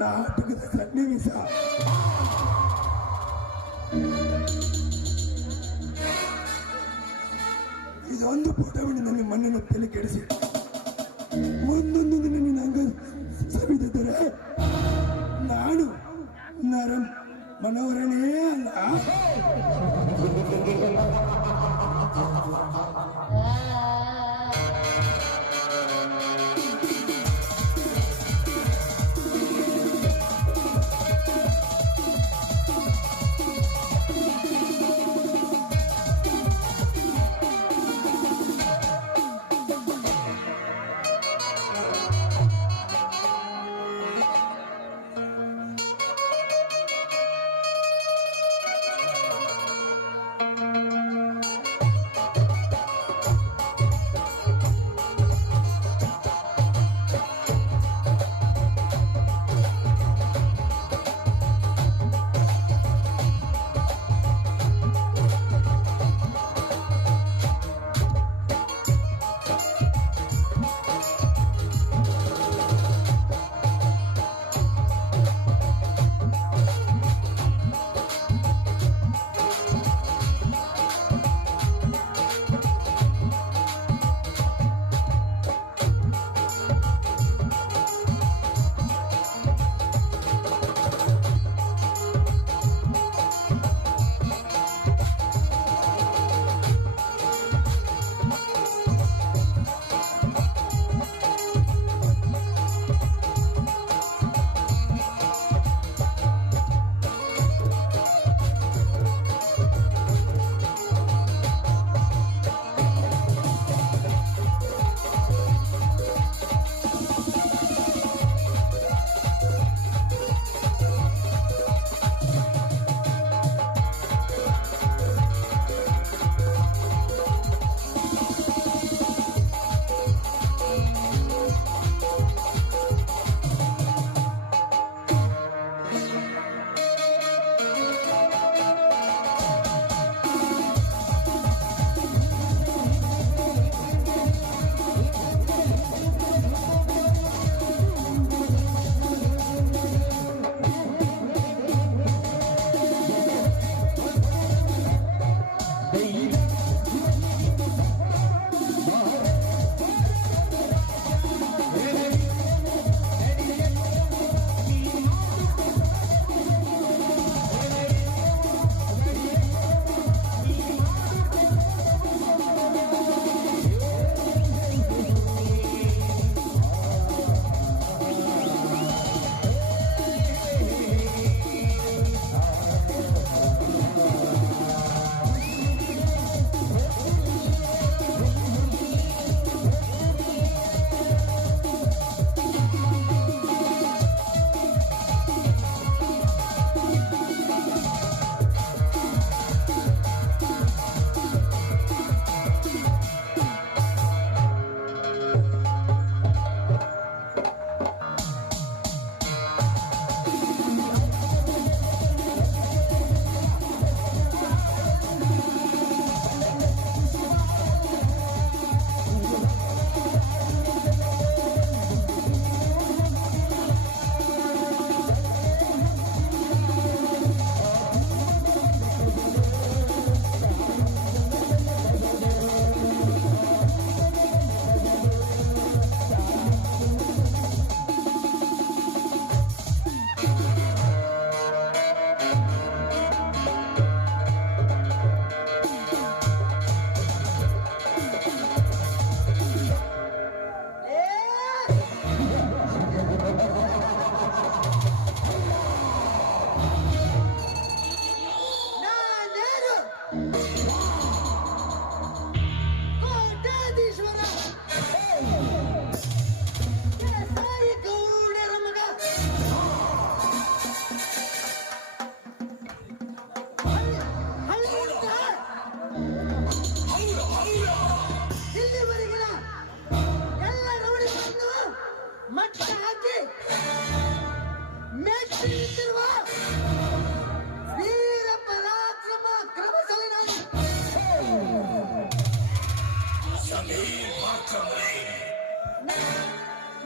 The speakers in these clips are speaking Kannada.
ನಾಟಕದ ಸನ್ನಿವೇಶ. ಇದೊಂದು ಪುಟವನ್ನು ನನ್ನ ಮಣ್ಣನ್ನು ತಲೆ ಕೆಡಿಸಿ ಒಂದೊಂದು ನಿನ್ನ ಅಂಗ ಸವಿದರೆ ನಾನು ಮನೋಹರನೇ ಅಲ್ಲ.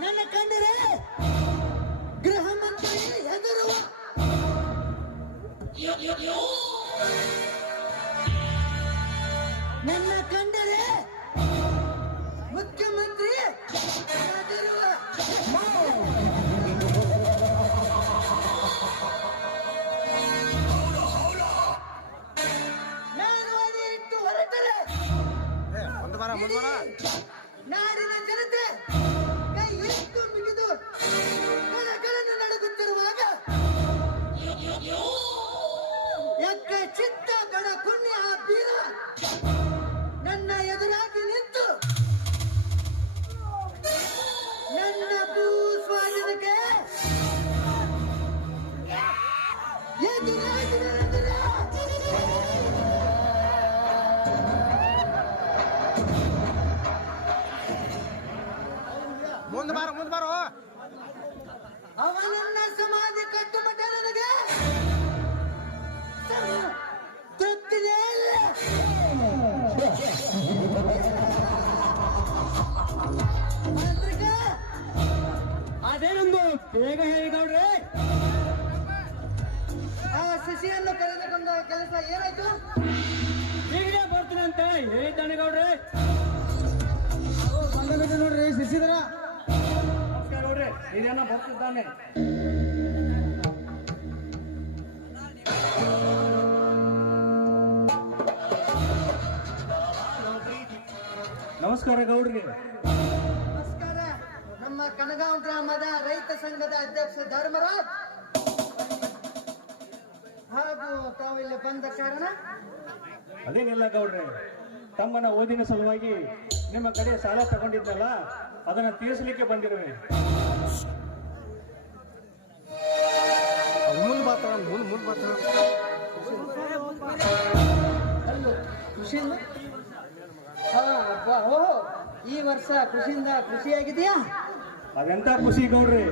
ನನ್ನ ಕಂಡರೆ ಗೃಹ ಮಂತ್ರಿ ನನ್ನ ಕಂಡರೆ ಮುಖ್ಯಮಂತ್ರಿ ಆಗಿರುವ ನಾನು ಅಡಿ ಇಟ್ಟು ಹೊರಟರೆ ನಾಡಿನ ಜನತೆ ಕೈ ಎಷ್ಟು ಬಿಗಿದು ಕಣಗಳನ್ನು ನಡುಗುತ್ತಿರುವಾಗ ಎಕ್ಕ ಚಿತ್ತ ಬಡ ಪುಣ್ಯ ಬೀರ ನನ್ನ ಎದುರಾಗಿ ನಿಂತು ನನ್ನ ಭೂ ಸ್ವಾಧೀನಕ್ಕೆ ಮುಂದೆ ಬಾರೋ ಅವನನ್ನ ಸಮಾಧಿ ಕಟ್ಟುಮಟ್ಟ ನನಗೆ ತೃಪ್ತಿನೇ ಇಲ್ಲ. ಮಾಂತ್ರಿಕ, ಅದೇನೊಂದು ಬೇಗ ಹೇಳಿದವ್ರೆ. ಆ ಶಿಶಿಯನ್ನು ಕರೆದುಕೊಂಡ ಕೆಲಸ ಏನಾಯ್ತು? ಈಗಲೇ ಬರ್ತೀನಿ ಅಂತ ಹೇಳಿದ್ದಾನೆ ಗೌಡ್ರೆ. ಬಂದ ನೋಡ್ರಿ ಶಿಶಿಧರ. ನಮಸ್ಕಾರ ಗೌಡ್ರೆ, ಇದೇನೋ ಬರ್ತಿದ್ದಾನೆ. ನಮಸ್ಕಾರ ಗೌಡ್ರಿಗೆ. ನಮಸ್ಕಾರ. ನಮ್ಮ ಕನಗಾಂವ್ ಗ್ರಾಮದ ರೈತ ಸಂಘದ ಅಧ್ಯಕ್ಷ ಧರ್ಮರಾಜ್ ಹಾಗೂ ತಾವಿಲ್ಲಿ ಬಂದ ಕಾರಣ ಅದೇನಿಲ್ಲ ಗೌಡ್ರೆ, ತಮ್ಮನ ಓದಿನ ಸಲುವಾಗಿ ನಿಮ್ಮ ಕಡೆ ಸಾಲ ತಗೊಂಡಿದ್ದಲ್ಲ, ಅದನ್ನ ತೀರಿಸಲಿಕ್ಕೆ ಬಂದಿರುವೆ. ಮುಂದೆ ಬರ್ತಾಳ ಅಲ್ಲೂ ಕೃಷಿಯಿಂದ ಓಹೋ, ಈ ವರ್ಷ ಕೃಷಿಯಿಂದ ಖುಷಿಯಾಗಿದೆಯಾ? ಅದೆಂತ ಖುಷಿ ಗೌಡ್ರೆ.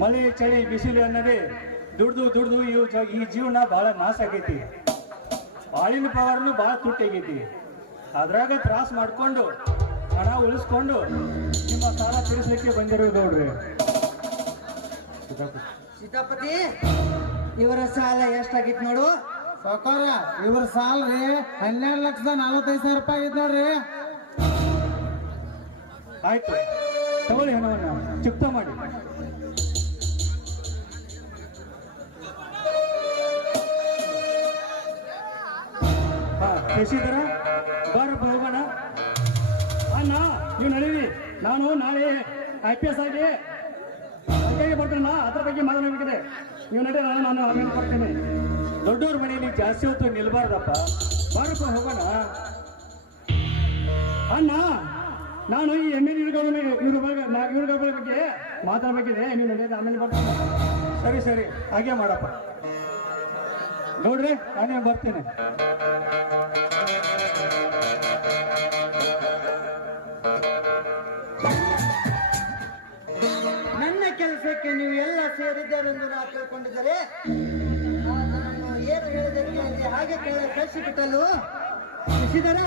ಮಳೆ ಚಳಿ ಬಿಸಿಲು ಅನ್ನೋದೇ ದುಡ್ದು ಈ ಜೀವನ ಬಹಳ ನಾಶ ಆಗೈತಿ. ಹಾಲಿನ ಪವರ್ನು ಬಹಳ ತುಟ್ಟಾಗೈತಿ. ಅದ್ರಾಗ ತ್ರಾಸ ಮಾಡ್ಕೊಂಡು ಹಣ ಉಳಿಸ್ಕೊಂಡು ನಿಮ್ಮ ಸಾಲ ತೀರಿಸಲಿಕ್ಕೆ ಬಂದಿರೋ ಗೌಡ್ರೆ. ಸೀತಾಪತಿ, ಇವರ ಸಾಲ ಎಷ್ಟಾಗಿತ್ತು ನೋಡು. ಸಾಕಾರ ಇವ್ರ ಸಾಲ ರೀ 12,45,000 ರೂಪಾಯಿ ಐತ್ ನೋಡ್ರಿ. ಆಯ್ತು, ತಗೊಳ್ಳಿ ಹಣವನ್ನ ಚುಕ್ತ ಮಾಡಿ. ಹಾ, ಶಶಿಧರ ಬಾರಪ್ಪ ಹೋಗೋಣ. ಅಣ್ಣ ನೀವು ನಡೀರಿ, ನಾನು ನಾಳೆ IPS ಆಗಿ ಕೈಗೆ ಬರ್ತಾನ, ಅದ್ರ ಬಗ್ಗೆ ಮಾತನಾಡಬೇಕಿದೆ. ನೀವು ನಡೆ, ನಾನು ಆಮೇಲೆ ಬರ್ತೀನಿ. ದೊಡ್ಡವ್ರ ಮನೆಯಲ್ಲಿ ಜಾಸ್ತಿ ಹೊತ್ತು ನಿಲ್ಬಾರ್ದಪ್ಪ. ಬಾರಪ್ಪ ಹೋಗೋಣ. ಅಣ್ಣ, ನಾನು ಈ ಇವ್ರ ಬಗ್ಗೆ ಮಾತಾಡಬೇಕಿದೆ. ನೀವು ನಡೆಯೋದು ಆಮೇಲೆ ಬರ್ತೀನಿ. ಸರಿ ಹಾಗೆ ಮಾಡಪ್ಪ ನೋಡ್ರಿ, ನಾನೇ ಬರ್ತೇನೆ. ನನ್ನ ಕೆಲಸಕ್ಕೆ ನೀವು ಎಲ್ಲ ಸೇರಿದ್ದರೆಂದು ನಾವು ತಿಳ್ಕೊಂಡಿದ್ದರೆ ನನ್ನನ್ನು ಏನು ಹೇಳಿದಕ್ಕೆ ಹಾಗೆ ಕಳಿಸಿಬಿಟ್ಟಲು. ಶಿಶಿಧರ,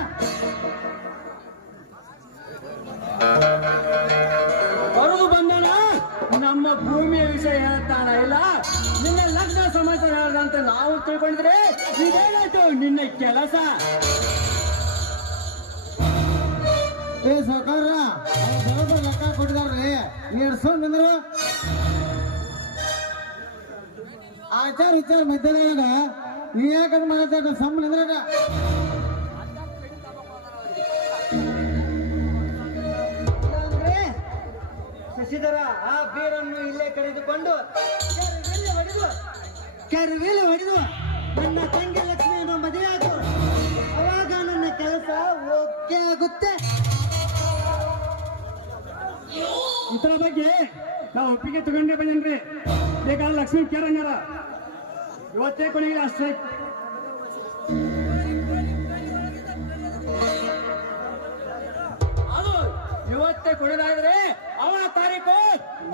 ಬರುವುದು ಬಂದನ ನಮ್ಮ ಭೂಮಿಯ ವಿಷಯ ಹೇಳ್ತಾನ ಇಲ್ಲ, ನಿನ್ನ ಲಗ್ನ ಸಮಾಚಾರ ಹೇಳ್ದಂತ ನಾವು ತಿಳ್ಕೊಂಡಿದ್ರೆ ಇದೇನಾಯ್ತು ನಿನ್ನ ಕೆಲಸ? ಏ ಸಾಕಾರ ಬರೋಬ್ಬರ ಲೆಕ್ಕ ಕೊಟ್ಟಿದಾರ್ರಿ. ನೀಡ್ಸೋಂದ್ರ ಆಚಾರ ವಿಚಾರ ಮಧ್ಯದಾಗ ನೀ ಯಾಕಂದ್ರೆ ಮಾತಾಡ ಸಂಬಳ ಅಂದ್ರಾಗ ಅಂದ್ರೆ ಶಶಿಧರ ಆ ಬೀರನ್ನು ಇಲ್ಲೇ ಕರೆದುಕೊಂಡು ಕೆರವಿಲೆ ಹೊಡೆದು ನನ್ನ ತಂಗಿ ಲಕ್ಷ್ಮಿಯನ್ನು ಮದುವೆ ಆಯ್ತು. ಅವಾಗ ನನ್ನ ಕೆಲಸ ಓಕೆ ಆಗುತ್ತೆ. ಇದರ ಬಗ್ಗೆ ನಾವು ಒಪ್ಪಿಗೆ ತಗೊಂಡೇ ಬಂದೇನ್ರಿ. ಬೇಕಾದ್ರೆ ಲಕ್ಷ್ಮೀ ಕೇರಂಗಾರ ಇವತ್ತೇ ಕೊನೆಗೆ ಅಷ್ಟೇ. ಅದು ಇವತ್ತೇ ಕೊಡೋದಾದ್ರೆ ಅವಳ ತಾರೀಕು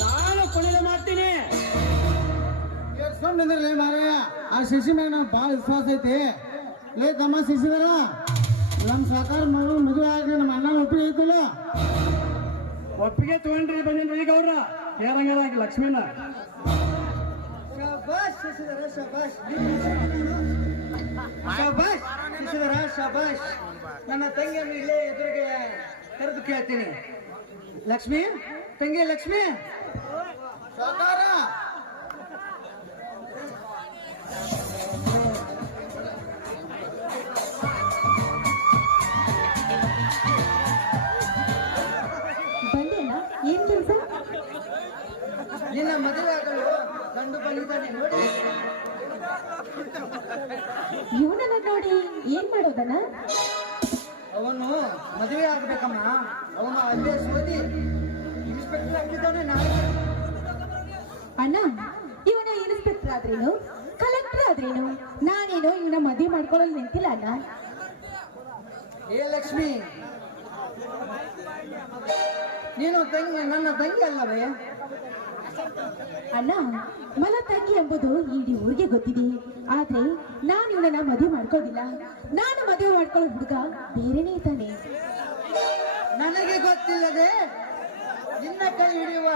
ನಾನು ಕೊಡಲು ಮಾಡ್ತೀನಿ. ಏರ್ಸ್ಕೊಂಡಿದ್ರಲ್ಲ ಮಾರಾಯ, ಆ ಶಿಶಿ ಮ್ಯಾಗ ನಾವು ಭಾಳ ವಿಶ್ವಾಸ ಐತಿ. ಲೇ ತಮ್ಮ ಶಿಶಿದಾರ, ನಮ್ಮ ಸಾಕಾರ ಮದುವೆ ಆಗಿ ನಮ್ಮ ಅಣ್ಣ ಒಪ್ಪಿಗೆ ಐತಿಲ್ಲ. ಒಪ್ಪಿಗೆ ತಗೊಂಡ್ರಿ ಬಂದೇನ್ರಿ ಈಗ ಅವ್ರ ಕೇರಂಗಾರ ಲಕ್ಷ್ಮೀನ. ಶಬಾಷ್ ಶಶಿಧರ ಶಬಾಷ್ ಶಬಾಷ್ ಶಶಿಧರ ಶಬಾಷ್. ನನ್ನ ತಂಗಿಯನ್ನು ಇಲ್ಲೇ ಎದುರಿಗೆ ಕರೆದು ಕೇಳ್ತೀನಿ. ಲಕ್ಷ್ಮಿ, ತಂಗಿ ಲಕ್ಷ್ಮಿ. ಸಾಕಾರ ಬಂದೇನ ಏನ್ ಕೆಲಸ? ನಿನ್ನ ಮದುವೆ ಆಗಲು ಗಂಡು ಬಂದಿದ್ದಾನೆ ನೋಡಿ. ಇವನನ್ನ ನೋಡಿ ಏನ್ ಮಾಡೋದನ್ನ? ಅವನು ಮದುವೆ ಆಗ್ಬೇಕಮ್ಮ. ಅವನು ಅಲ್ಲೇ ಓದಿ ಇನ್ಸ್ಪೆಕ್ಟರ್ ಆಗಿದ್ದಾನೆ. ನಾಳೆ ಅಣ್ಣ, ಇವನ ಇನ್ಸ್ಪೆಕ್ಟರ್ ಆದ್ರೇನು, ಕಲೆಕ್ಟರ್ ಆದ್ರೇನು, ನಾನೇನು ಇವನ ಮದುವೆ ಮಾಡ್ಕೊಳ್ಳಲು ನಿಂತಿಲ್ಲ ಅಣ್ಣ. ಏ ಲಕ್ಷ್ಮಿ, ನೀನು ತಂಗಿ, ನನ್ನ ತಂಗಿ ಅಲ್ಲವೇ? ಅಣ್ಣ, ಮಲ ತಂಗಿ ಎಂಬುದು ಇಡೀ ಊರಿಗೆ ಗೊತ್ತಿದೆ. ಆದ್ರೆ ನಾನು ಇವನನ್ನ ಮದುವೆ ಮಾಡ್ಕೋದಿಲ್ಲ. ನಾನು ಮದುವೆ ಮಾಡ್ಕೊಳ್ಳೋ ಹುಡುಗ ಬೇರೆನೇ ಇದ್ದಾನೆ. ನನಗೆ ಗೊತ್ತಿಲ್ಲದೆ ನಿನ್ನ ಕೈ ಹಿಡಿಯುವ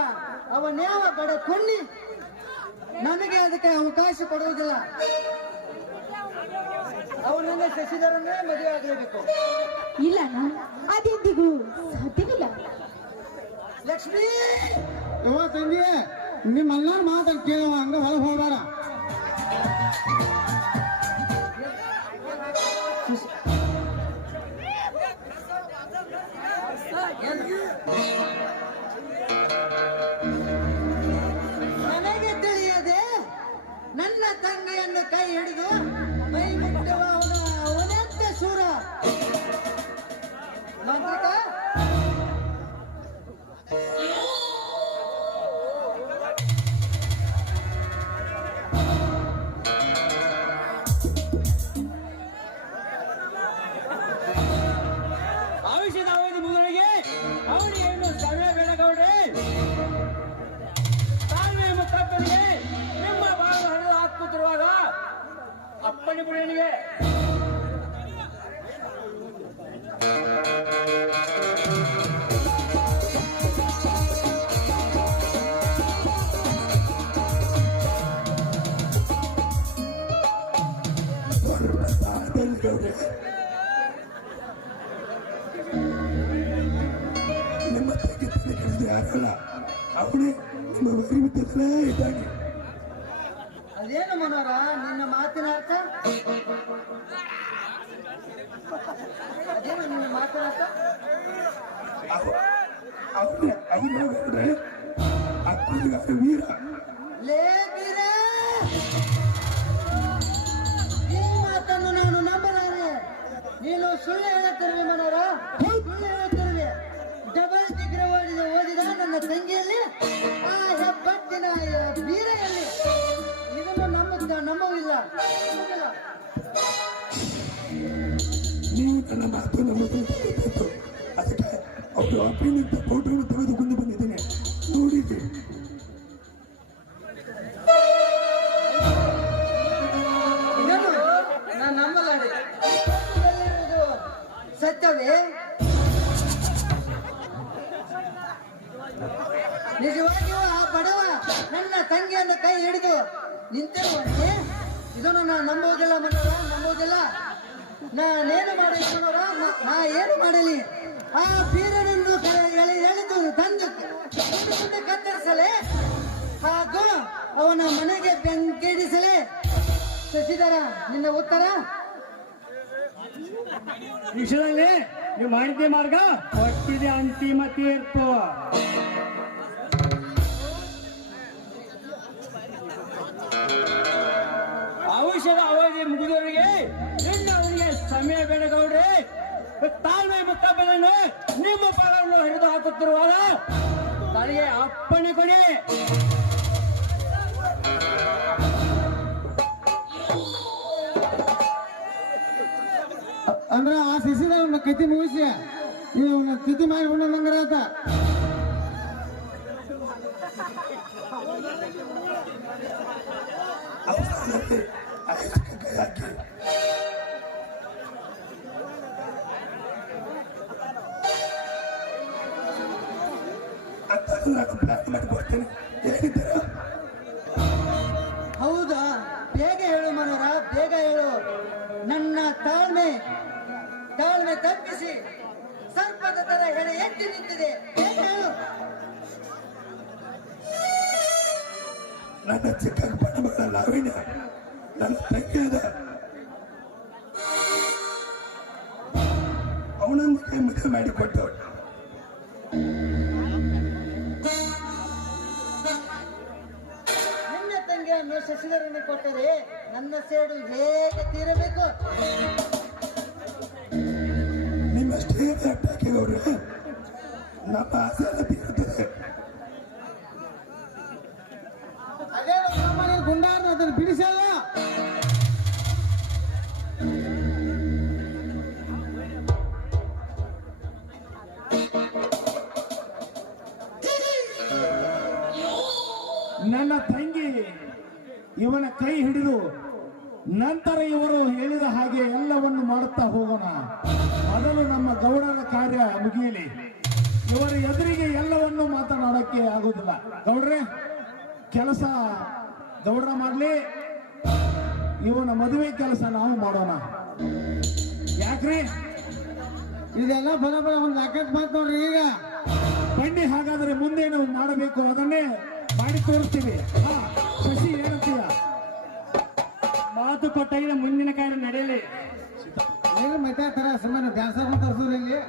ಅವನ್ಯಾವ ಬಡ ಕೊಂಡಿ ನನಗೆ ಅದಕ್ಕೆ ಅವಕಾಶ ಕೊಡುವುದಿಲ್ಲ. ಅವನನ್ನ ಶಶಿಧರನ್ನೇ ಮದುವೆ ಆಗಲೇಬೇಕು. ಇಲ್ಲ ಅಣ್ಣ, ಅದೆಂದಿಗೂ ಸಾಧ್ಯವಿಲ್ಲ. ಲಕ್ಷ್ಮೀ, ಯವ್ವ ತಂಗಿ, ನಿಮ್ಮ ಅಣ್ಣ ಮಾತಾಡ್ ಕೇಳುವ ಹಂಗ ಹೊರಗೆ ಹೋಗ್ಬೇಡ. ನನಗೆ ತಿಳಿಯದೆ ನನ್ನ ತಂಗಿಯನ್ನು ಕೈ ಹಿಡಿದು ಮೈ ಮುಟ್ಟುವ ಅವನೆಂತ ಶೂರ ಮಾಂತ್ರಿಕ. ಆಯುಷ್ಯದ ಅವಧಿ ಮುಗಿದೊಳಗೆ ಅವನಿಗೆ ಏನು ಸಮಯ ಬೇಡಗೌಡ್ರೆ. ತಾಳ್ಮೆ ಮುಖಾಂತರಿಗೆ ನಿಮ್ಮ ಬಾಳು ಹರಿದು ಹಾಕುತ್ತಿರುವಾಗ ಅಪ್ಪಣೆ ಪುಡಿಯನಿಗೆ ನಿಮ್ಮ ತಂಗಿ ತಲೆ ಕೆಡಿಸಿದ ಯಾರಲ್ಲ, ಅವನೇ ನಿಮ್ಮ ಮರಿಮಿದ್ದಲ್ಲೇ ಇದ್ದಾನೆ. ಅದೇನು ಮನೋರ ನಿನ್ನ ಮಾತಿನ ಅರ್ಥ? ಅದೇನು ನಿನ್ನ ಮಾತಿನ ಅರ್ಥ? ಅವನೇ ಅಕ್ಕುಗಾರ ವೀರ. ಲೇಖಿನ ಈ ಮಾತನ್ನು ನಾನು ನಂಬಲಾರೆ. ನೀನು ಸುಳ್ಳು ಹೇಳುತ್ತಿರುವೆ ಮನೋರ, ಸುಳ್ಳು ಹೇಳುತ್ತಿರುವೆ. ಡಬಲ್ ಡಿಗ್ರಿ ಓದಿದ ನನ್ನ ತಂಗಿಯಲ್ಲಿ, ಆ ಹೆಬ್ಬಟ್ಟಿನ ಬೀರೆಯಲ್ಲಿ ಇದನ್ನು ನಂಬುವುದಿಲ್ಲ. ನೀವು ನನ್ನ ಮಾತು ನಂಬಬೇಕು. ಅದಕ್ಕೆ ಅವರು ಅಪ್ಪಿನಿಂದ ಫೋಟೋವನ್ನು ತೆಗೆದುಕೊಂಡು ಬಂದಿದ್ದೇನೆ, ನೋಡಿದ್ದೆ. ಇದನ್ನು ನಾನು ನಂಬಲಾರೆ. ಇದು ಸತ್ಯವೇ? ನಿಜವಾಗಿಯೂ ಆ ಬಡವ ನನ್ನ ತಂಗಿಯನ್ನು ಕೈ ಹಿಡಿದು ನಿಂತಿರುವಂತೆ ಇದನ್ನು ನಾನು ನಂಬುವುದಿಲ್ಲ ಮನೋರ, ನಂಬುವುದಿಲ್ಲ. ನಾನೇನು ಮಾಡಲಿ ಮನೋರ, ನಾ ಏನು ಮಾಡಲಿ? ಆ ಬೀರನನ್ನು ಎಳೆದು ತಂದು ಮುಂದೆ ಕತ್ತರಿಸಲೇ, ಹಾಗೂ ಅವನ ಮನೆಗೆ ಬೆಂಕಿಡಿಸಲೇ. ಶಶಿಧರ, ನಿನ್ನ ಉತ್ತರ? ವಿಷಯದಲ್ಲಿ ನೀವು ಮಾಡಿದ್ದೇ ಮಾರ್ಗ ಹೊಟ್ಟಿದೆ ಅಂತಿಮ ತೀರ್ಪು. ಔಷಧ ಅವಧಿ ಮುಗಿದವರಿಗೆ ಇನ್ನು ಅವನಿಗೆ ಸಮಯ ಬೇಡಗೌಡ್ರೆ. ತಾಳ್ಮೆ ಮುಖಬಲನ್ನು ನಿಮ್ಮ ಪರವನ್ನು ಹಿಡಿದು ಹಾಕುತ್ತಿರುವಾಗ ತನಗೆ ಅಪ್ಪಣೆ ಕೊಡಿ. ಅಂದ್ರ ಆ ಶಿಶಿದ ಕತಿ ಮುಗಿಸಿ ಇವನ್ನ ತಿಥಿ ಮಾಡಿ ಉಣ್ಣಂಗ್ರ ಆತ. ಅವಸ್ಥೆಯಲ್ಲಿ ಆಯುಷ್ಯ ಕೈ ಹಾಕಿ ಅಂತ ನಾನು ಪ್ಲಾನ್ ಮಾಡಿ ಕೊಡ್ತೇನೆ. ಹೇಗಿದ್ದೀರಾ? ತಪ್ಪಿಸಿ ಸರ್ಪದ ತರ ಹೆಡೆ ಎತ್ತಿ ನಿಂತಿದೆ. ಏನ್ ಹೇಳು? ನನ್ನ ಚಿಕ್ಕ ಮಗಳ ಲಾವಿನ ನನ್ನ ತಂಗಿಯದ ಅವನೊಂದಿಗೆ ಮದುವೆ ಮಾಡಿಕೊಟ್ಟು ನಿನ್ನ ತಂಗಿಯನ್ನು ಶಶಿಧರನಿಗೆ ಕೊಟ್ಟರೆ ನನ್ನ ಸೇಡು ಹೇಗೆ ತೀರಬೇಕು? ನಿಮ್ಮಷ್ಟೇ ಅಟ್ಟಾಕಿದವ್ರೆ ನಮ್ಮ ಆಸೆ ಎಲ್ಲ ತೀರುತ್ತದೆ. ಅದೇ ಸಾಮಾನ್ಯ ಗುಂಡಾರ ಅದನ್ನು ಬಿಡಿಸಲ್ಲ. ನನ್ನ ತಂಗಿ ಇವನ ಕೈ ಹಿಡಿದು ನಂತರ ಇವರು ಹೇಳಿದ ಹಾಗೆ ಎಲ್ಲವನ್ನು ಮಾಡುತ್ತಾ ಹೋಗೋಣ. ಮೊದಲು ನಮ್ಮ ಗೌಡರ ಕಾರ್ಯ ಮುಗಿಯಲಿ. ಇವರ ಎದುರಿಗೆ ಎಲ್ಲವನ್ನು ಮಾತನಾಡಕ್ಕೆ ಆಗುದಿಲ್ಲ. ಗೌಡ್ರೆ, ಕೆಲಸ ಗೌಡ್ರ ಮಾಡ್ಲಿ, ಇವನ ಮದುವೆ ಕೆಲಸ ನಾವು ಮಾಡೋಣ. ಯಾಕ್ರಿ? ಇದೆಲ್ಲ ಬರೋಬ್ಬರ ಒಂದು ಲಾಕೆಟ್ ಮಾತು ನೋಡ್ರಿ. ಈಗ ಬನ್ನಿ, ಹಾಗಾದ್ರೆ ಮುಂದೇನು ಮಾಡಬೇಕು ಅದನ್ನೇ ಮಾಡಿ ತೋರಿಸ್ತೀವಿ. ಹಾ, ಶಶಿ ಏನಂತೀಯ? ಮಾತು ಕೊಟ್ಟಾಗಿನ ಮುಂದಿನ ಕಾರ್ಯ ನಡೆಯಲಿ. ಏನು ಮತ್ತೆ ತರ ಸುಮ್ಮನೆ ಡ್ಯಾನ್ಸರ್ ತರಿಸೋರು ಇಲ್ಲಿ.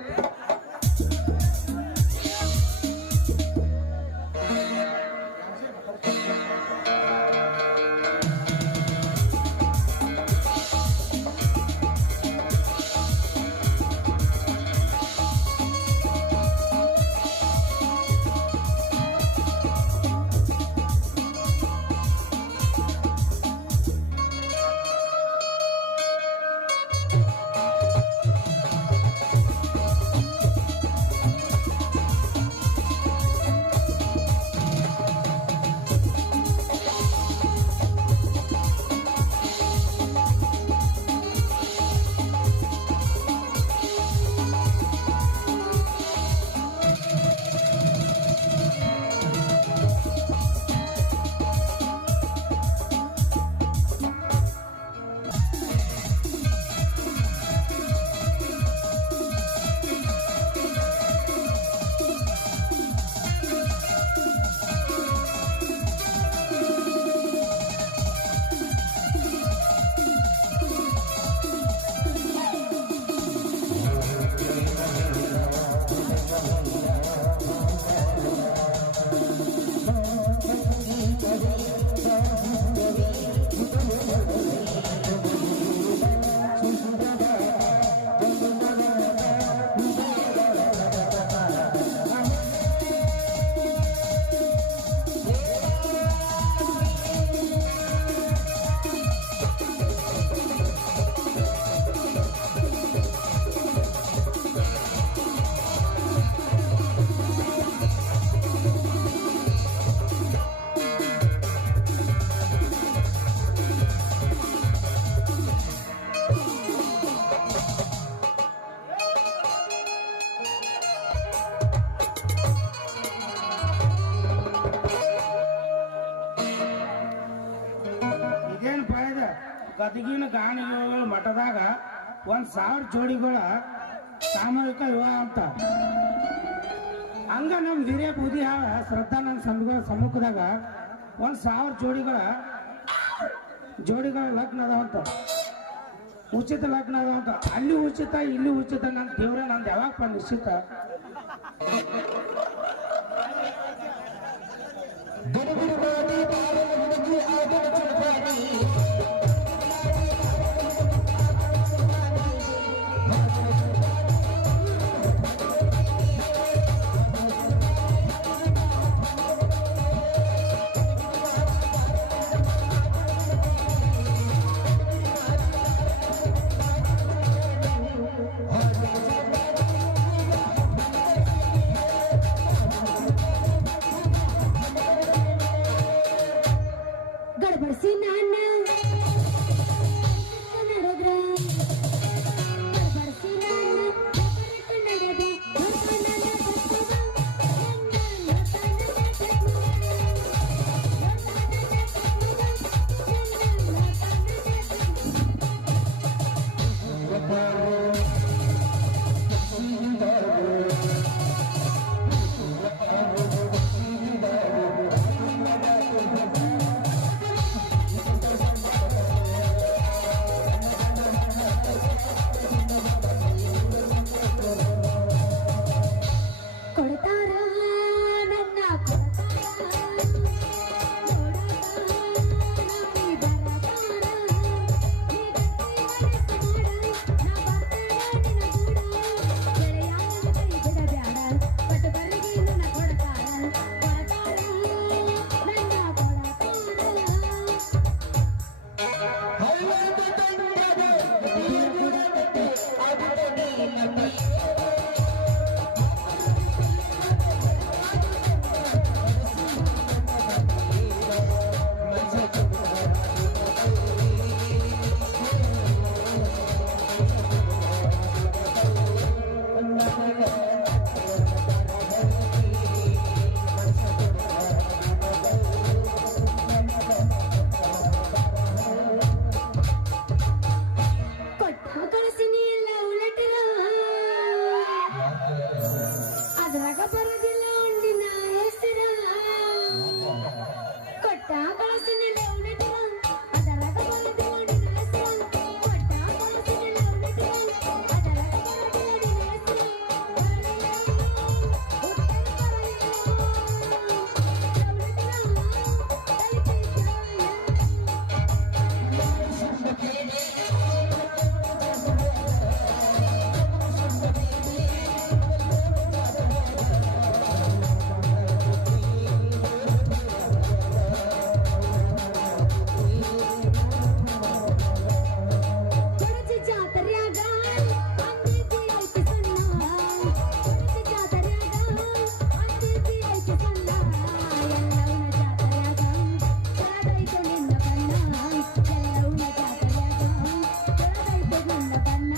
ಗದಗಿನ ಗಾಣಿಗಳ ಮಠದಾಗ 1,000 ಜೋಡಿಗಳ ಸಾಮೂಹಿಕ ವಿವಾಹ ಅಂತ ಹಂಗ ನಮ್ ಹಿರಿಯ ಬುದ್ಧಿ ಶ್ರದ್ಧಾನಂದ ಸಮ್ಮುಖದಾಗ 1,000 ಜೋಡಿಗಳ ಲಗ್ನ ಅದಾವಂತ, ಉಚಿತ ಲಗ್ನ ಅದಾವಂತ. ಅಲ್ಲಿ ಉಚಿತ ಇಲ್ಲಿ ಉಚಿತ. ನನ್ನ ದೇವ್ರ ನಂದು ಯಾವಾಗ ನಿಶ್ಚಿತ. ಬರುದಿಲ್ಲ ಅಂದಿನ ಹೆಸರ ಕೊಟ್ಟ ಕಳಸಿನ ಲವ್ಲೆಟರ ಅದರಾಗ ಬರುದಿಲ್ಲ ಅಂದಿನ ಹೆಸರ ಕೊಟ್ಟ ಕಳಸಿನ ಲವ್ಲೆಟರ ಅದರಾಗ ಬರುದಿಲ್ಲ ಅಂದಿನ ಹೆಸರ ಕೊಡಚಿ ಜಾತ್ರ್ಯಾಗ ಅಂದಿದ್ದಿ ಐತಿ ಸಣ್ಣ ಕೊಡಚಿ ಜಾತ್ರ್ಯಾಗ ಅಂದಿದ್ದಿ ಐತಿ ಸಣ್ಣ ಎಲ್ಲವನ ಜಾತ್ರ್ಯಾಗ ಕಳದೈತೆ ನಿನ್ನ ಬಣ್ಣ ಎಲ್ಲವನ ಜಾತ್ರ್ಯಾಗ ಕಳದೈತೆ ನಿನ್ನ ಬಣ್ಣ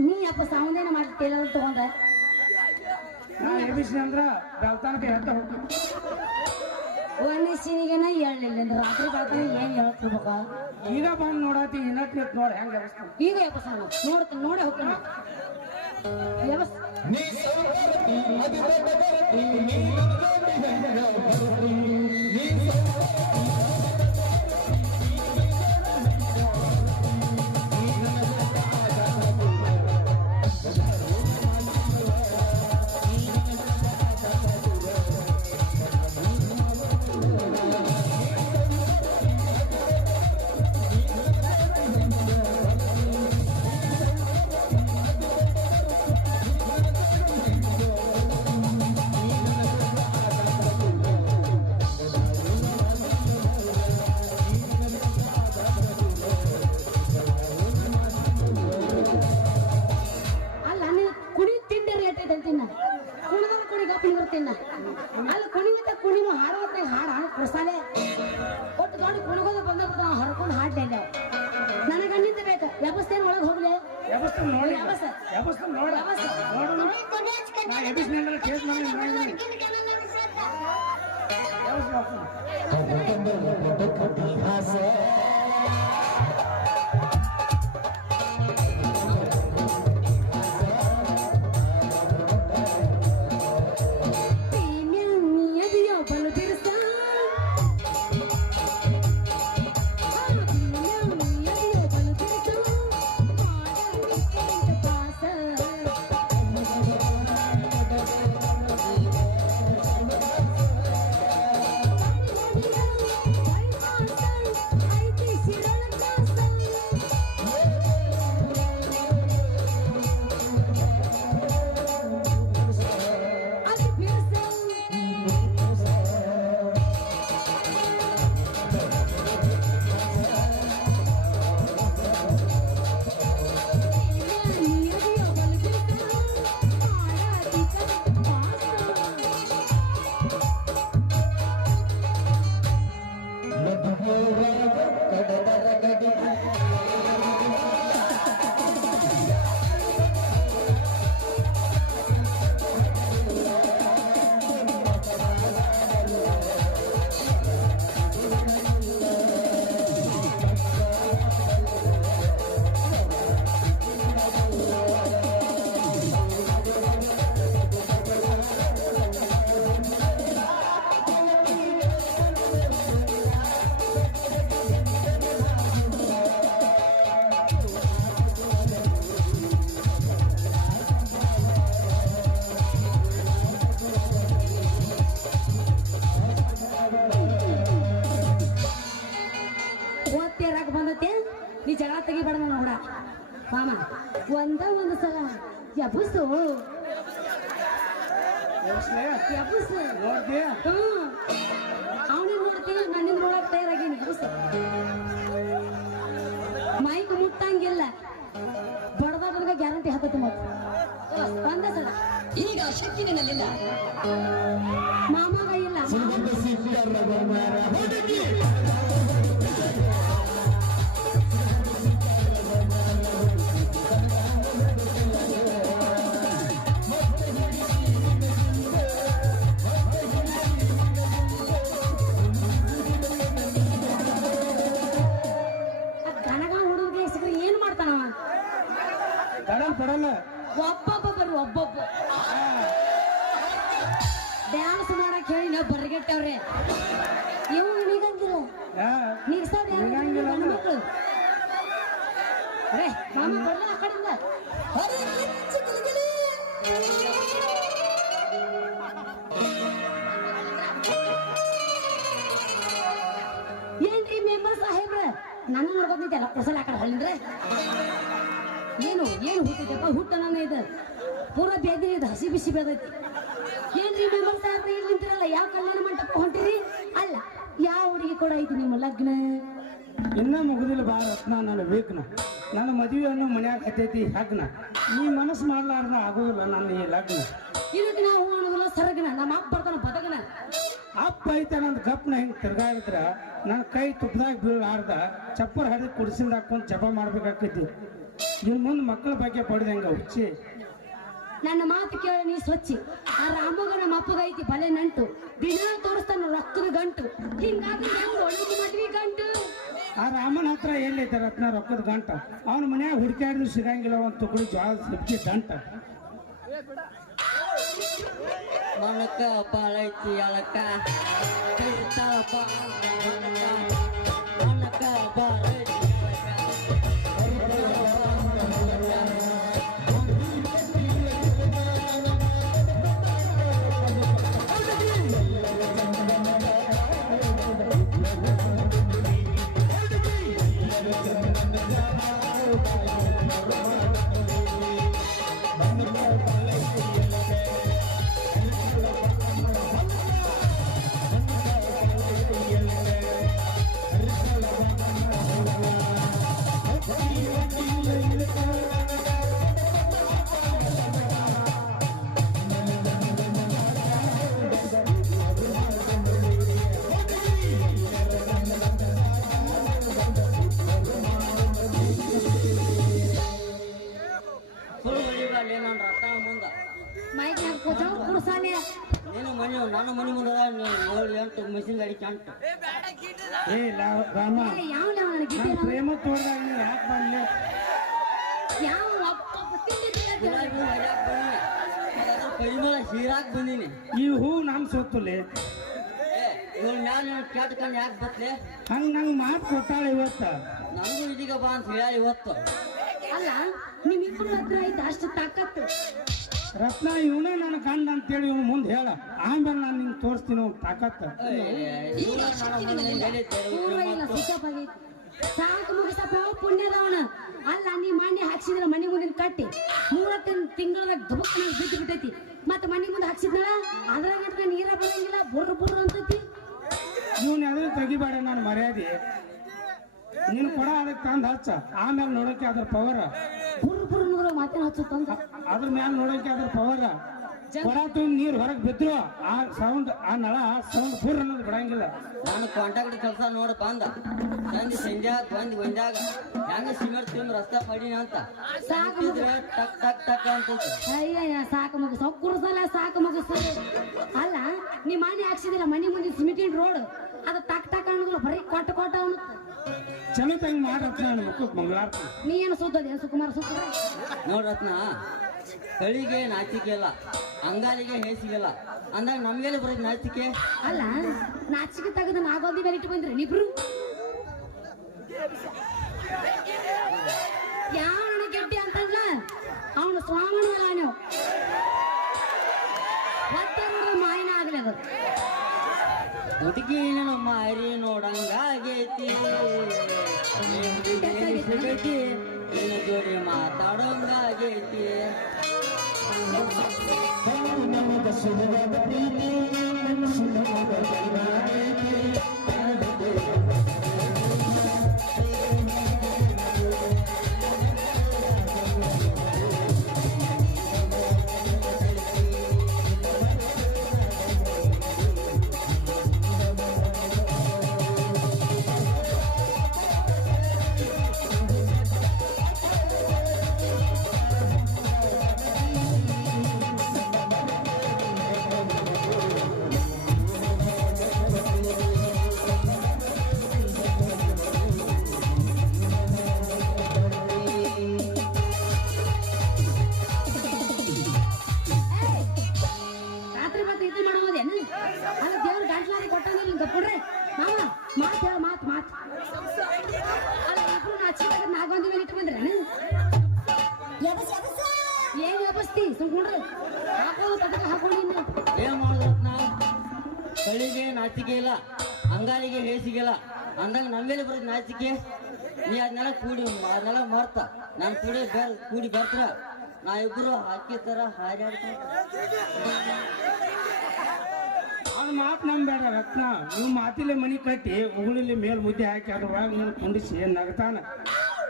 ನೀ ಅಪ್ಪ ಸಾವಂದೇನ ಮಾಡಿ ಟೇಲರ್ ತಗೊಂಡ ನಾ ಎಬಿಸಿ ಅಂದ್ರ ಬೆಳ್ತಾನಕ್ಕೆ ಹೇಳ್ತಾ ಹೋಗ್ತೀನಿ. ಒಂದೇ ಸೀನಿಗೆನ ಹೇಳಲಿಲ್ಲ ಅಂದ್ರೆ ರಾತ್ರಿ ಬೆಳತಾನೆ ಏನ್ ಹೇಳ್ತಿರ್ಬೇಕ ಈಗ ಬಂದು ನೋಡಾತಿ ಇನ್ನಟ್ ನಿಂತ್ ನೋಡಿ ಹೆಂಗ್ ವ್ಯವಸ್ಥೆ ಈಗ ಯಪ್ಪ ಸಾವ ನೋಡ್ತೀನಿ ನೋಡೇ ಹೋಗ್ತೀನಿ ವ್ಯವಸ್ಥೆ ಅಲ್ಲ ನೀನು ಕುಣಿ ತಿಂಡಿ ರೇಟ್ ಐತೆ ಅಂತಿನ್ನ ಕುಣಿದ್ರ ಕುಣಿ ಗಪ್ಪಿ ಬರ್ತೀನ ಅಲ್ಲ ಕುಣಿವತ್ತ ಕುಣಿನು ಹಾಡುವತ್ತ ಹಾಡ ಪ್ರಸಾಲೆ ಒಟ್ಟು ದೊಡ್ಡ ಕುಣಿಗೋದು ಬಂದ ಹರ್ಕೊಂಡು ಹಾಡ್ಲಿಲ್ಲ ನನಗೆ ಅನ್ನಿದ್ದ ಬೇಕು ವ್ಯವಸ್ಥೆ ಒಳಗೆ ಹೋಗ್ಲಿ ವ್ಯವಸ್ಥೆ ನೋಡಿ ವ್ಯವಸ್ಥೆ. ವ್ಯವಸ್ಥೆ ನೋಡ ವ್ಯವಸ್ಥೆ. ನೋಡು ನಾ ಎಬಿಸಿ ಅಂದ್ರೆ ಕೇಸ್ ಮಾಡಿ ಮಾಡಿದ್ದೀನಿ ವ್ಯವಸ್ಥೆ ಮಾಡ್ತೀನಿ. ಪ್ರೀಮಿಯದಿಯೋ ಬಲು ಬಿರುಸ ಪ್ರೀಮಿಯದಿಯೋ ಬಲು ಬಿರುಸ ಪಾಸ ಐತಿ ಶಿರಳ ಕಾಸ ಅದು ಬಿರುಸ ಓದ್ತೇರಾಗ ಬಂದತೆ ನೀ ಜಗಳ ತೆಗಿಬೇಡ ನೋಡ ಮಾಮ ಒಂದು ಸಲ ಎಬ್ಬಸು ಎಬ್ಬಸು ನೋಡ್ತೀಯ ಅವನಿಗೆ ನೋಡ್ತೀನಿ ನನ್ನಿಂದ ನೋಡಕ್ ತಯಾರಾಗಿ ಎಬ್ಬಸು ಕೊಡಲ್ಲ ಒಬ್ಬೊಬ್ಬ ಬರ್ರಿ ಒಬ್ಬೊಬ್ಬ ಡ್ಯಾನ್ಸ್ ಮಾಡಕ್ ಹೇಳಿ ನಾವು ಬರ್ಗೆಟ್ಟವ್ರೆ ಇವು ನೀಗಂಗಿಲ್ಲ ಆ, ನೀಗ್ಸವ್ರು ಯಾರು ನೀಗಂಗಿಲ್ಲ ಗಂಡು ಮಕ್ಳು ಅರೇ ಮಾಮ ಬರ್ಲ ಆ ಕಡೆಯಿಂದ ಏನ್ರಿ ಮೆಂಬರ್ ಸಾಹೇಬ್ರ ನನ್ನ ನೋಡ್ಕೊಂತಿದ್ದೆಲ್ಲ ಕುಸಲ ಆ ಕಡೆ ಹಲ್ಲಿಂದ್ರೆ ಏನು ಹುಟ್ಟಿದೆಪ್ಪ ಹುಟ್ಟ ನನ್ನ ಇದು ಪೂರ ಬೇದಿ ಇದು ಹಸಿ ಬಿಸಿ ಬೇದೈತಿ ಏನ್ರಿ ಮೆಂಬರ್ ಸಾಹೇಬ್ರ ಇಲ್ಲಿ ನಿಂತಿರಲ್ಲ ಯಾವ ಕಲ್ಯಾಣ ಮಂಟಪ ಹೊಂಟಿರಿ ಅಲ್ಲ ಯಾವ ಹುಡುಗಿ ಕೂಡ ಐತಿ ನಿಮ್ಮ ಲಗ್ನ ಇನ್ನ ಮುಗುದಿಲ್ಲ ಬಾ ರತ್ನ ನನ್ನ ಬೇಕನ ನನ್ನ ಮದುವೆಯನ್ನು ಮನ್ಯಾಗ ಹತ್ತೈತಿ ಹಗ್ನ ನೀ ಮನಸ್ಸು ಮಾಡ್ಲಾರ್ದ ಆಗೋದಿಲ್ಲ ನನ್ನ ಈ ಲಗ್ನ ಇದಕ್ಕೆ ನಾವು ಅನ್ನೋದಿಲ್ಲ ಸರಗನ ನಮ್ಮ ಅಪ್ಪ ಬರ್ತಾನ ಬದಗನ ಅಪ್ಪ ಐತೆ ನಂದು ಗಪ್ನ ಹಿಂಗೆ ತಿರ್ಗಾಡಿದ್ರ ನನ್ನ ಕೈ ತುಪ್ಪದಾಗ ಬೀಳಾರ್ದ ಚಪ್ಪರ್ ಹರಿದು ಕುಡಿಸಿಂದ ಹಾಕೊಂಡು ಜಪ ಮಾಡ್ಬೇಕಾಕೈತಿ ಇನ್ ಮುಂದೆ ಮಕ್ಕಳ ಬಗ್ಗೆ ಪಡೆದಂಗ ಹುಚ್ಚಿ ನನ್ನ ಮಾತು ಕೇಳಿ ನೀ ಸ್ವಚ್ಛಿ ಆ ರಾಮಗ ನಮ್ಮ ಅಪ್ಪಗ ಐತಿ ಬಲೆ ನಂಟು ದಿನ ತೋರಿಸ್ತಾನ ರಕ್ತದ ಗಂಟು ಹಿಂಗಾಗಿ ಒಳ್ಳೆ ಮದ್ವಿ ಗಂಟು ಆ ರಾಮನ ಹತ್ರ ಎಲ್ಲೈತೆ ರತ್ನ ರೊಕ್ಕದ ಗಂಟ ಅವನ ಮನ್ಯಾಗ ಹುಡುಕಾಡಿದ್ರು ಸಿಗಂಗಿಲ್ಲ ಒಂದು ತುಕಡಿ ಜ್ವಾಳ ಸಿಕ್ಕಿ ದಂಟ ಮನಕ ಬಾಳೈತಿ ಅಳಕ ಕೈತಾಳಪ್ಪ ಮನಕ ಬಾಳೈತಿ ನಾನು ರಥ ಮುಂದ ಮೈಕ್ ಕೂತಾವ ಕುಡ್ಸಾನೆ ನೀನು ಮನೆ ನನ್ನ ಮನೆ ಮುಂದೆ 7-8 ಮಿಷಿನ್ ಗಾಡಿ ಚಂಟು ಏ ರಾಮ ಯಾವ ನನಗೆ ನಾನು ಪ್ರೇಮ ತೋರ್ದಾಗ ನೀ ಯಾಕೆ ಬಂದ್ಲೆ ಯಾವ ಒಬ್ಬ ತಿಂಡಿ ಪರಿಮಳ ಹೀರಾಕ್ ಬಂದೀನಿ ಈ ಹೂ ನಮ್ ಸುತ್ತಲೆ ಇವ್ರ ಮ್ಯಾಲ ಕೆಟ್ಕೊಂಡು ಯಾಕೆ ಬತ್ಲೆ ಹಂಗ ನಂಗೆ ಮಾತು ಕೊಟ್ಟಾಳೆ ಇವತ್ತ ನನಗೂ ಇದೀಗ ಬಾ ಅಂತ ಹೇಳಿ ಇವತ್ತು ಅಲ್ಲ ನಿಮ್ಮಿಬ್ಬರ ಹತ್ರ ಐತೆ ಅಷ್ಟು ತಾಕತ್ತು ರತ್ನ ಇವನೇ ನನ್ನ ಗಂಡ ಅಂತೇಳಿ ಇವ್ ಮುಂದೆ ಹೇಳ ಆಮೇಲೆ ನಾನು ನಿಂಗೆ ತೋರಿಸ್ತೀನಿ ಅವ್ನ್ ತಾಕತ್ತ ಪೂರ ಇಲ್ಲ ಸ್ವಿಚ್ ಆಗೈತಿ ಸಾಕು ಮುಗಿಸಪ್ಪ ಪುಣ್ಯದವನ ಅಲ್ಲ ನೀ ಮಣ್ಣಿ ಹಾಕ್ಸಿದ್ರ ಮನೆ ಮುಂದಿನ ಕಟ್ಟಿ 3 ತಿಂಗಳದಾಗ ದುಬಕ್ ಬಿದ್ದು ಬಿಟ್ಟೈತಿ ಮತ್ತೆ ಮನೆ ಮುಂದೆ ಹಾಕ್ಸಿದ್ನಳ ಅದ್ರಾಗ ನೀರ ಬರಂಗಿಲ್ಲ ಬುರ್ರ ಅಂತೈತಿ ಇವನ್ ಎದುರು ತೆಗಿಬೇಡ ನಾನು ಮರ್ಯಾದೆ ನೀನು ಕೊಡ ಅದಕ್ಕೆ ತಂದು ಹಚ್ಚ ಆಮೇಲೆ ನೋಡಕ್ಕೆ ಅದ್ರ ಪವರ್ ಬುರ್ರ ಅನ್ನೋದ್ರ ಮಾತೇನ ಹಚ್ಚುತ್ತಂದ ಅದ್ರ ಮ್ಯಾಲ ನೋಡಕ್ಕೆ ಅದ್ರ ಪವರ್ ಕೊಡ ತುಂಬ ನೀರು ಹೊರಗೆ ಬಿದ್ರು ಆ ಸೌಂಡ್ ಆ ನಳ ಸೌಂಡ್ ಪೂರ್ ಅನ್ನೋದು ಬಿಡಂಗಿಲ್ಲ ನಾನು ಕಾಂಟ್ಯಾಕ್ಟ್ ಕೆಲಸ ನೋಡ ಬಂದ ಸಂಜೆ ಸಂಜಾಗ ಬಂದಾಗ ಹೆಂಗ ಸಿಮೆಂಟ್ ತಿಂದು ರಸ್ತೆ ಮಾಡೀನಿ ಅಂತ ಸಾಕು ಇದ್ರೆ ಟಕ್ ಟಕ್ ಟಕ್ ಅಂತ ಅಯ್ಯ ಸಾಕು ಮುಗಿಸ ಕುರ್ಸಲ್ಲ ಸಾಕು ಮುಗಿಸ ಅಲ್ಲ ನೀ ಮನೆ ಹಾಕ್ಸಿದಿಲ್ಲ ಮನೆ ಮುಂದೆ ಸಿಮೆಂಟಿನ ರೋಡ್ ಅದು ಟಕ್ ಟಕ್ ಅನ್ನೋದು ಬರೀ ಕೊಟ್ಟ ಅವನು ಚಲೋ ತಂಗ್ ಮಾಡ್ರತ್ನ ನನ್ನ ಮಕ್ಕಳು ಮಂಗಳಾರ್ತಿ ನೀ ಏನು ಸುತ್ತದ ಸುಕುಮಾರ ಸುತ್ತ ನೋಡ್ರತ್ನ ಕಳಿಗೆ ನಾಚಿಕೆ ಇಲ್ಲ ಅಂಗಾಲಿಗೆ ಹೇಸಿಗೆಲ್ಲ ಅಂದಾಗ ನಮ್ಗೆಲ್ಲ ಬರೋದು ನಾಚಿಕೆ ಅಲ್ಲ ನಾಚಿಕೆ ತೆಗೆದು ನಾಗೊಂದಿ ಮೇಲೆ ಇಟ್ಟು ಬಂದ್ರಿ ನೀಬ್ರು ಯಾವ ಗೆಡ್ಡಿ ಅಂತಂದ್ಲ ಅವನು ಸ್ವಾಮಣ್ಣ ನೀವು ಮತ್ತೆ ಮಾಯನ ಆಗ್ಲಿ ಅದು ಹುಡುಗಿ ನಮ್ಮ ಹರಿ ನೋಡಂಗಾಗೈತಿ ನಿನ್ನ ಜೋಡಿ ಮಾತಾಡೋಂಗಾಗೈತಿ ಮಾತಾಡಕತ್ತಿ ಸುಮ್ಕೊಂಡ್ರೆ ಹಾಕೋದು ತಟಕ ಹಾಕೊಂಡು ಇನ್ನು ಏನ್ ಮಾಡೋದು ನಾವು ಕಳಿಗೆ ನಾಚಿಕೆ ಇಲ್ಲ ಅಂಗಾಲಿಗೆ ಹೇಸಿಗೆ ಇಲ್ಲ ಅಂದಾಗ ನಮ್ಮೇಲೆ ಬರೋದು ನಾಚಿಕೆ ನೀ ಅದನ್ನೆಲ್ಲ ಮರ್ತ ನಾನು ಕೂಡಿ ಬರ್ತೀರ ನಾ ಇಬ್ರು ಹಾಕಿ ತರ ಹಾರಾಡ್ತೀವಿ ಅವ್ನ ಮಾತು ನಂಬೇಡ ರತ್ನ ನೀವು ಮಾತಿಲೆ ಮನಿ ಕಟ್ಟಿ ಉಗುಳಲ್ಲಿ ಮೇಲ್ ಮುದ್ದೆ ಹಾಕಿ ಅದ್ರೊಳಗೆ ನೀನು ಕುಂಡಿಸಿ ನಗ್ತಾನ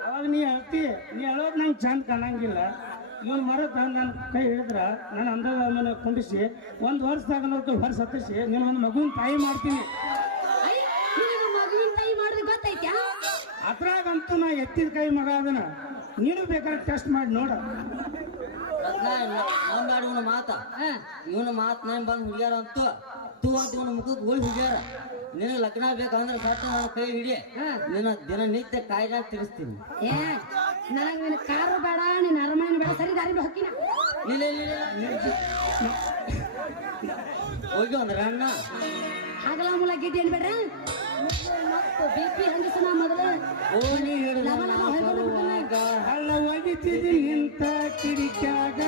ಅವಾಗ ನೀ ಹೇಳ್ತಿ ನೀ ಹೇಳೋದು ನಂಗೆ ಚಂದ ಕಾಣಂಗಿಲ್ಲ ಇವನು ಮರತ ನನ್ನ ಕೈ ಹಿಡಿದ್ರ ನಾನು ಅಂದಾಗ ಅವನ ಕುಂಡಿಸಿ ಒಂದು ವರ್ಷದಾಗ ವರ್ಷ ಹತ್ತಿಸಿ ನೀನು ಒಂದು ಮಗುವಿನ ತಾಯಿ ಮಾಡ್ತೀನಿ ಮಗುವಿನ ಕೈ ಮಾಡಿದ್ರೆ ಗೊತ್ತೈತ್ಯಾ ಅದ್ರಾಗಂತೂ ನಾ ಎತ್ತಿದ ಕೈ ಮಗ ಅದನ್ನ ನೀನು ಬೇಕಾದ್ರೆ ಟೆಸ್ಟ್ ಮಾಡಿ ನೋಡ ನಂಬ್ಯಾಡ ಇವನ ಮಾತ ಇವನ ಮಾತು ನಾನು ಬಂದು ಹುಡ್ಗ್ಯಾರ ಅಂತೂ ತೂ ಅಂತ ಇವನ ಮುಖಕ್ಕೆ ಗೋಳಿ ಹುಡ್ಗ್ಯಾರ ನಿನಗೆ ಲಗ್ನ ಬೇಕಂದ್ರೆ ಸತ್ತ ನನ್ನ ಕೈ ಹಿಡಿ ನಿನ್ನ ದಿನನಿತ್ಯ ಕಾಯ್ದಾಗ ತಿಳಿಸ್ತೀನಿ ಏ ನನಗೆ ನಿನ್ನ ಕಾರು ಬೇಡ ನಿನ್ನ ಅರಮನೆ ಬೇಡ ಸರಿ ದಾರಿ ಹಾಕಿನ ಹೋಗಿ ಅಂದ್ರೆ ಅಣ್ಣ ಆಗಲ್ಲ ಮೂಲ ಗಿಡ್ಡಿ ಅನ್ಬೇಡ್ರ BP ಹಂಗಿಸನ ಮೊದಲು ಓ ನೀ ಹೇಳಿದ ಹಳ್ಳ ಒಗಿತಿದಿ ನಿಂತ ಕಿಡಿಕ್ಯಾಗ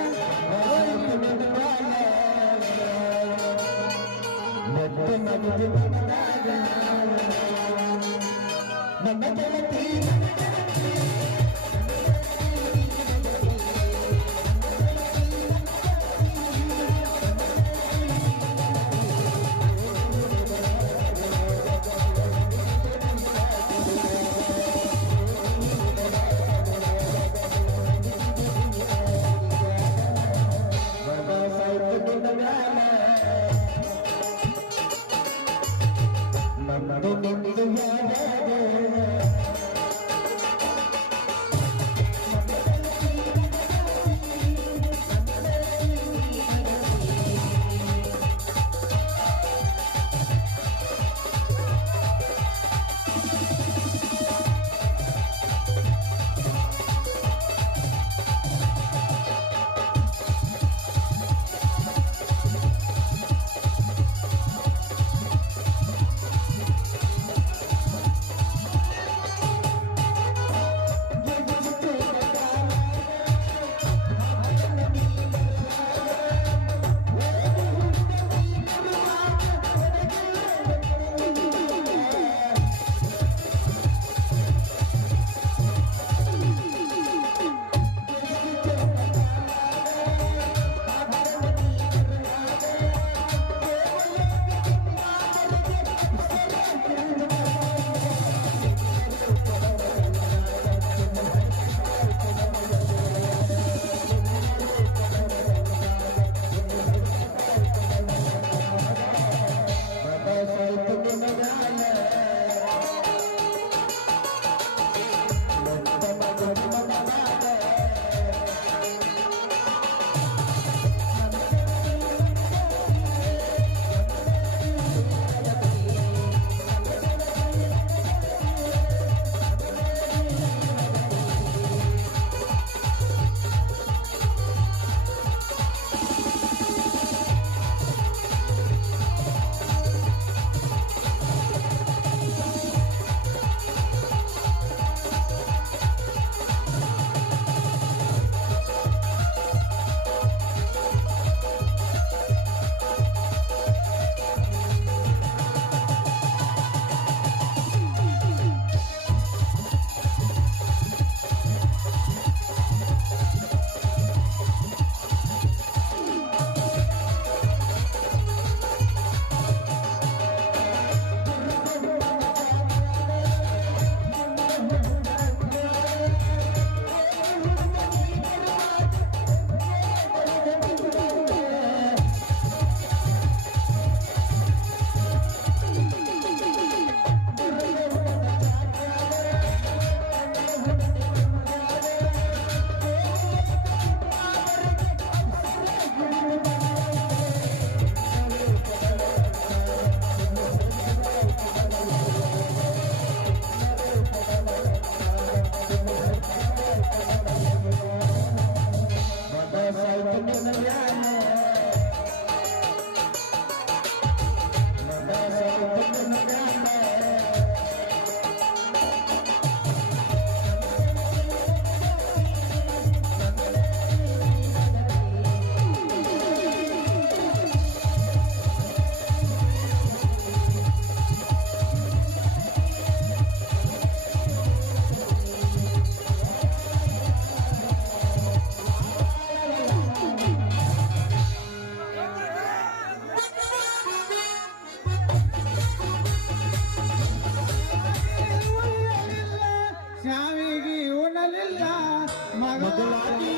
ಮಗಳಾಗಿ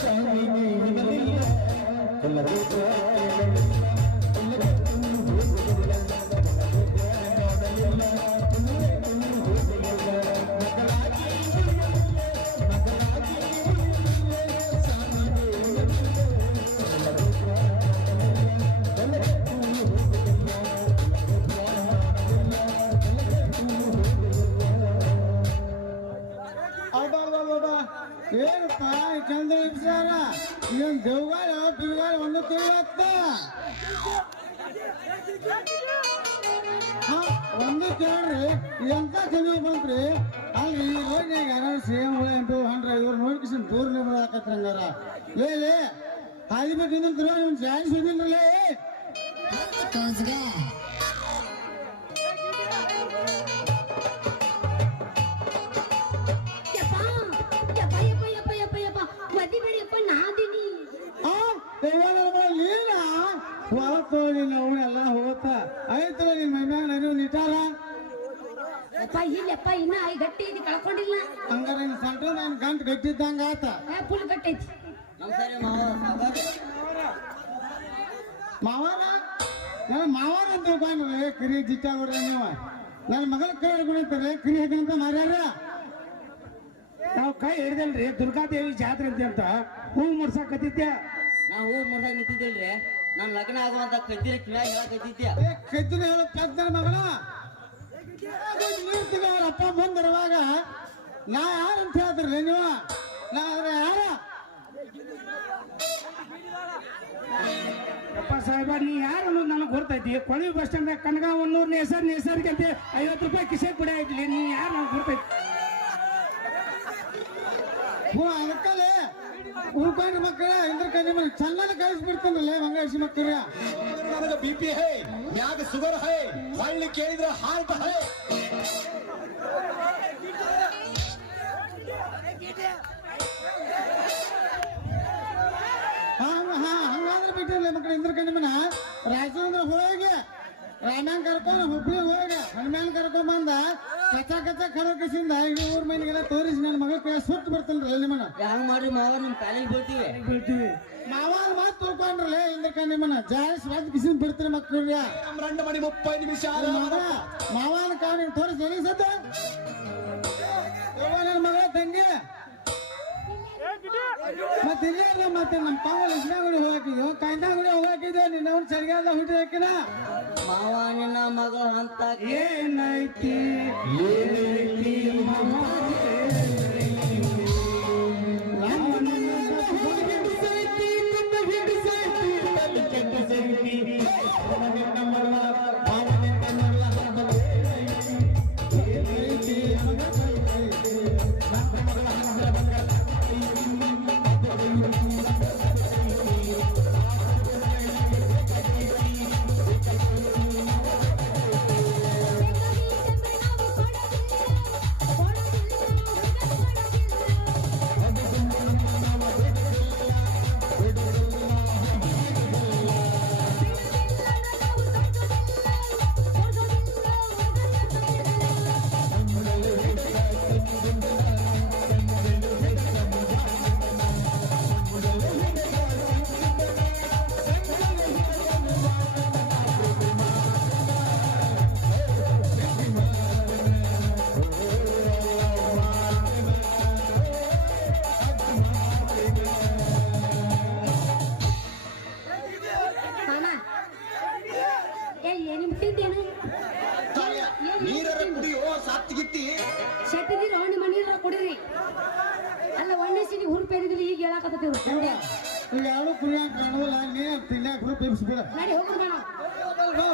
ಸಾವಿಗೆ ಇರಲಿಲ್ಲ ಎಲ್ಲರೂ ಏನಪ್ಪ ಚಂದ್ರ ವಿಚಾರ ಇವನ್ ದೇವ್ಗಾಲ ಬಿರುಗಾಲ ಒಂದು ತಿಳಿಯತ್ತ ಒಂದು ಕೇಳ್ರಿ ಎಂತ ಚಂದ್ರ ಬಂತ್ರಿ ಅಲ್ಲಿ ಈ ರೋಡ್ನಾಗ ಯಾರು ಸೇಮ್ ಎಂಪಿ ಹೊಂಡ್ರ ಇವ್ರು ನೋಡ್ಕಿಸಿನ್ ದೂರನೇ ಬರಾಕತ್ರಂಗಾರ ಲೇ ಹಾದಿ ಬಿಟ್ಟು ನಿಂತ್ರು ಇವ್ನು ಚಾನ್ಸ್ ಬಿದ್ದಿಲ್ರಲೇ ಮದಿಬೇಡಿಯಪ್ಪ ನಾದಿನಿ ನೀನ ಹೊಲತ್ತು ನೀನು ಅವನೆಲ್ಲ ಹೋತ ಆಯ್ತು ನಿನ್ ಮೈಮ್ಯಾಗ ನೀವು ನಿಟಾರ ಅಪ್ಪ ಇಲ್ಲಪ್ಪ ಇನ್ನ ಐ ಗಟ್ಟಿ ಐತಿ ಕಳ್ಕೊಂಡಿಲ್ಲ ಹಂಗಾರ ನಿನ್ ಸಂಟ ನನ್ ಗಂಟ್ ಗಟ್ಟಿದ್ದಂಗ ಆತ ಫುಲ್ ಗಟ್ಟೈತಿ ನಮಸ್ಕಾರ ಮಾವಾರ ನನ್ನ ಮಾವಾರ ಅಂತ ತಿಳ್ಕೊಂಡ್ರೆ ಕಿರಿ ಜಿಟ್ಟಾಗ್ರಿ ನೀವು ನನ್ನ ಮಗಳ ಕೈ ಹಿಡ್ಕೊಂಡಿರ್ತಾರೆ ಕಿರಿ ಹಾಕಂತ ಮಾರ್ಯಾರ ನಾವು ಕೈ ಹಿಡ್ದಲ್ರಿ ದುರ್ಗಾದೇವಿ ಜಾತ್ರೆ ಅಂತ ಹೂ ಮುಡ್ಸಾಕತ್ತಿದ್ದೆ ನಾ ಹೂ ಮುರ್ದಾಗ ನಿಂತಿದ್ದಿಲ್ರಿ ನನ್ ಲಗ್ನ ಆಗುವಂತ ಕದ್ದಿನ ಕಿವ್ಯಾಗ ಹೇಳಕತ್ತಿದ್ದೆ ಕಜ್ಜಿನ ಹೇಳೋ ಪೆದ್ದನ ಮಗನ ನೀರ್ತಿಗೆ ಅವ್ರ ಅಪ್ಪ ಬಂದಿರುವಾಗ ನಾ ಯಾರಂತ ಹೇಳ್ತಿರ್ಲಿ ನೀವು ನಾ ಆದ್ರೆ ಯಾರ ಅಪ್ಪ ಸಾಹೇಬ ನೀ ಯಾರು ಅನ್ನೋದು ನನಗೆ ಗೊತ್ತೈತಿ ಕೊಳವಿ ಬಸ್ ಸ್ಟ್ಯಾಂಡ್ ಕನಗ 100 ನೇಸರ್ಗೆ ಅಂತ 50 ರೂಪಾಯಿ ಕಿಸೆ ಕೂಡ ಐತ್ಲಿ ನೀ ಯಾರು ನನಗೆ ಗೊತ್ತೈತಿ ಹ್ಞೂ ಅದಕ್ಕಲ್ಲೇ ಉಳ್ಕೊಂಡ್ರ ಮಕ್ಕಳ ಇಂದ್ರ ಕೈ ಚಂದನ ಕಳಿಸ್ಬಿಡ್ತಾನಲ್ಲ ಮಂಗಾಯಿಸಿ ಮಕ್ಕಳ ನನಗೆ ಬಿಪಿ ಹೈ ಮ್ಯಾಗ ಶುಗರ್ ಹೈ ಹಳ್ಳಿ ಕೇಳಿದ್ರೆ ಹಾರ್ಟ್ ಹೈ ಹಂಗಾದ್ರೆ ಬಿಟ್ಟಿರ್ಲಿ ಮಕ್ಕಳ ಇಂದ್ರ ಕಣ್ಣಿಮನ ರಾಯಚೂರಿಂದ ಹೋಗಿ ರಾಮ್ಯಾನ್ ಕರ್ಕೊಂಡು ಹುಬ್ಳಿ ಹೋಗಿ ಹನುಮ್ಯಾನ್ ಕರ್ಕೊಂಡ್ ಬಂದ ಕಚ್ಚ ಕಡಕಿಸಿಂದ ಈ ಊರ್ ಮನೆಗೆಲ್ಲ ತೋರಿಸಿ ನನ್ನ ಮಗಳ ಕೈ ಸುಟ್ಟು ಬರ್ತಾನ್ರಿ ನಿಮ್ಮನ ಹಂಗ ಮಾಡ್ರಿ ಮಾವ ನಿಮ್ ಕಾಲಿಗೆ ಬೀಳ್ತೀವಿ ಬೀಳ್ತೀವಿ ಮಾವಾದ ಮಾತು ತಿಳ್ಕೊಂಡ್ರಲ್ಲ ಇಂದ್ರ ಕಣ್ಣಿಮನ ಜಾಸ್ತಿ ರಾಜ್ ಕಿಸಿನ್ ಬಿಡ್ತೀರಿ ಮಕ್ಕಳ್ರಿ 2 ಮಣಿ 30 ನಿಮಿಷ ಮಾವಾದ ಕಾಣಿಗೆ ತೋರಿಸಿ ಸತ್ತ ನನ್ನ ಮಗಳ ತಂಗಿ ಮತ್ತೆ ಇಲ್ಲ ಮತ್ತೆ ನಮ್ಮ ಪಾವ ಲಕ್ಷ್ಮೀಗುಡಿ ಹೋಗಿದ್ಯೋ ಕಾಯ್ದಾಗುಡಿ ಹೋಗಿದ್ಯೋ ನಿನ್ನ ಅವ್ನು ಸರಿಯಾದ ಹುಟ್ಟಿ ಹಾಕಿನ ಮಾವ ನಿನ್ನ ಮಗ ಅಂತ ಏನೈತಿ ಏನೈತಿ ನೀರರ ಕುಡಿಯೋ ಸಾತ್ಗಿತ್ತಿ ಶೆಟ್ಟಿದಿರಿ ಅವನಿ ಮನೀರ ಕುಡಿರಿ ಅಲ್ಲ ಒಣ್ಣೆ ಸಿನಿ ಹುರುಪೇರಿದ್ರಿ ಈಗ ಹೇಳಾಕತ್ತೀವಿ ಈಗ ಯಾರು ಕುಡಿಯಾಕ ಕಾಣುವಲ್ಲ ನೀನು ತಿನ್ನಾಕ ಹುರು ಬೇಯಿಸ್ಬಿಡ ನಡಿ ಹೋಗ್ರಿ ಬೇಡ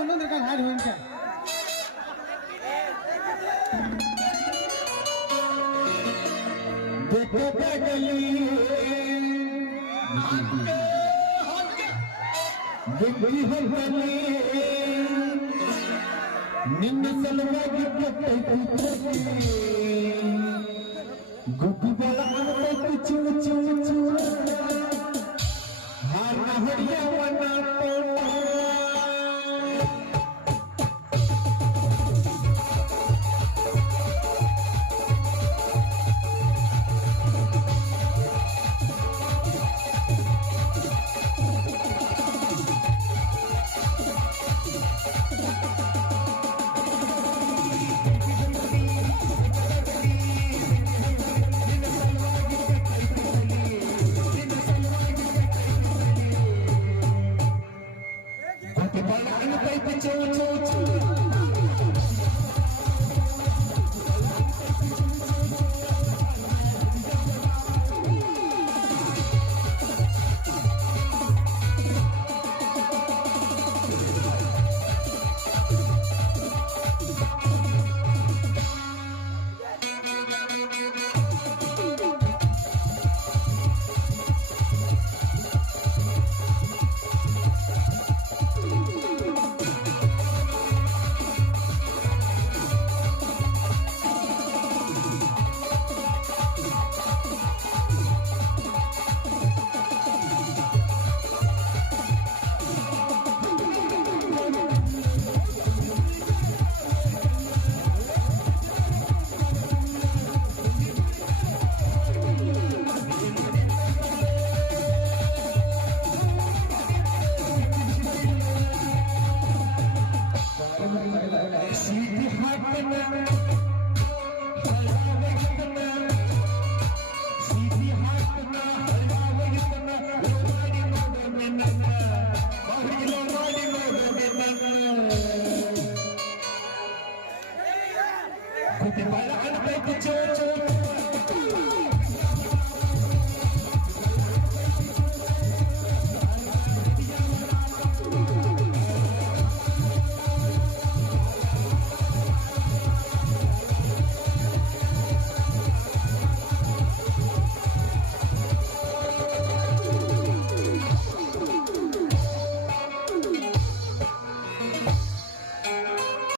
ಇನ್ನೊಂದ್ರ ಕಾಲ ಹಾಡಿ ಹೋಗಿಂತ ನಿನ್ನ ಸಲುವಾಗಿ ಗುಬ್ಬಿ ಬಲ ಚೂರು ಚೂರು ಚೂರು ಹಾರ ಹೊಡೆಯವನ ಬಳ ಅಂತೈತಿ ಚೋ ಚೋ